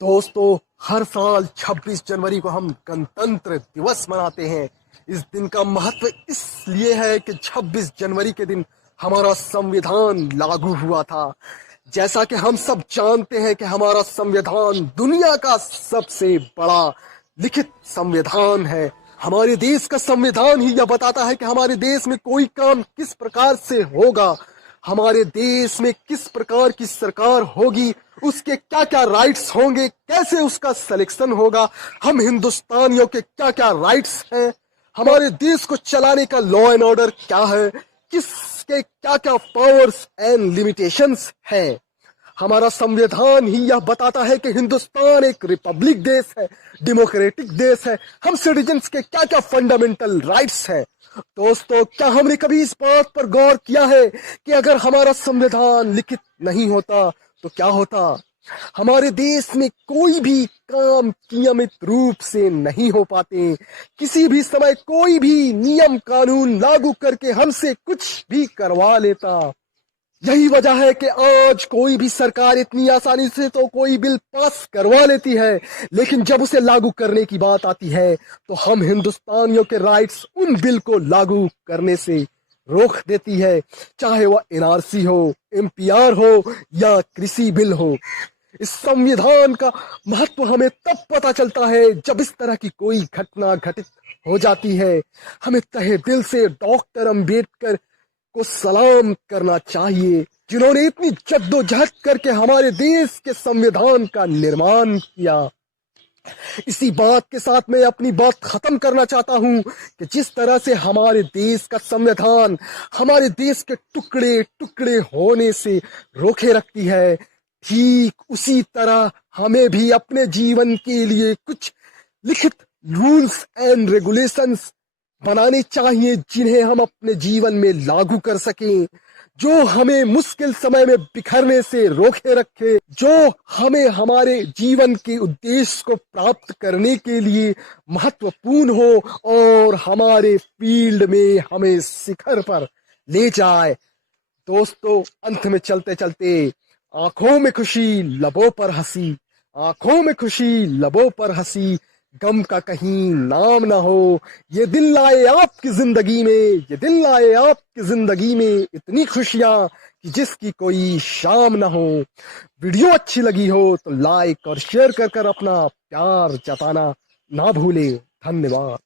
दोस्तों, हर साल 26 जनवरी को हम गणतंत्र दिवस मनाते हैं। इस दिन का महत्व इसलिए है कि 26 जनवरी के दिन हमारा संविधान लागू हुआ था। जैसा कि हम सब जानते हैं कि हमारा संविधान दुनिया का सबसे बड़ा लिखित संविधान है। हमारे देश का संविधान ही यह बताता है कि हमारे देश में कोई काम किस प्रकार से होगा, हमारे देश में किस प्रकार की सरकार होगी, उसके क्या क्या राइट्स होंगे, कैसे उसका सिलेक्शन होगा, हम हिंदुस्तानियों के क्या क्या राइट्स हैं, हमारे देश को चलाने का लॉ एंड ऑर्डर क्या है, किसके क्या क्या पावर्स एंड लिमिटेशंस हैं। हमारा संविधान ही यह बताता है कि हिंदुस्तान एक रिपब्लिक देश है, डेमोक्रेटिक देश है। हम सिटीजन्स के क्या क्या फंडामेंटल राइट्स हैं। दोस्तों, क्या हमने कभी इस बात पर गौर किया है कि अगर हमारा संविधान लिखित नहीं होता तो क्या होता? हमारे देश में कोई भी काम नियमित रूप से नहीं हो पाते। किसी भी समय कोई भी नियम कानून लागू करके हमसे कुछ भी करवा लेता। यही वजह है कि आज कोई भी सरकार इतनी आसानी से तो कोई बिल पास करवा लेती है, लेकिन जब उसे लागू करने की बात आती है तो हम हिंदुस्तानियों के राइट्स उन बिल को लागू करने से रोक देती है, चाहे वह एनआरसी हो, एमपीआर हो या कृषि बिल हो। इस संविधान का महत्व हमें तब पता चलता है जब इस तरह की कोई घटना घटित हो जाती है। हमें तहे दिल से डॉक्टर अंबेडकर को सलाम करना चाहिए, जिन्होंने इतनी जद्दोजहद करके हमारे देश के संविधान का निर्माण किया। इसी बात के साथ मैं अपनी बात खत्म करना चाहता हूं कि जिस तरह से हमारे देश का संविधान हमारे देश के टुकड़े टुकड़े होने से रोके रखती है, ठीक उसी तरह हमें भी अपने जीवन के लिए कुछ लिखित रूल्स एंड रेगुलेशंस बनाने चाहिए, जिन्हें हम अपने जीवन में लागू कर सकें, जो हमें मुश्किल समय में बिखरने से रोके रखे, जो हमें हमारे जीवन के उद्देश्य को प्राप्त करने के लिए महत्वपूर्ण हो और हमारे फील्ड में हमें शिखर पर ले जाए। दोस्तों, अंत में चलते चलते आंखों में खुशी लबों पर हंसी, आंखों में खुशी लबों पर हंसी, गम का कहीं नाम ना हो। ये दिन लाए आपकी जिंदगी में, ये दिन लाए आपकी जिंदगी में इतनी खुशियां कि जिसकी कोई शाम ना हो। वीडियो अच्छी लगी हो तो लाइक और शेयर कर कर अपना प्यार जताना ना भूले। धन्यवाद।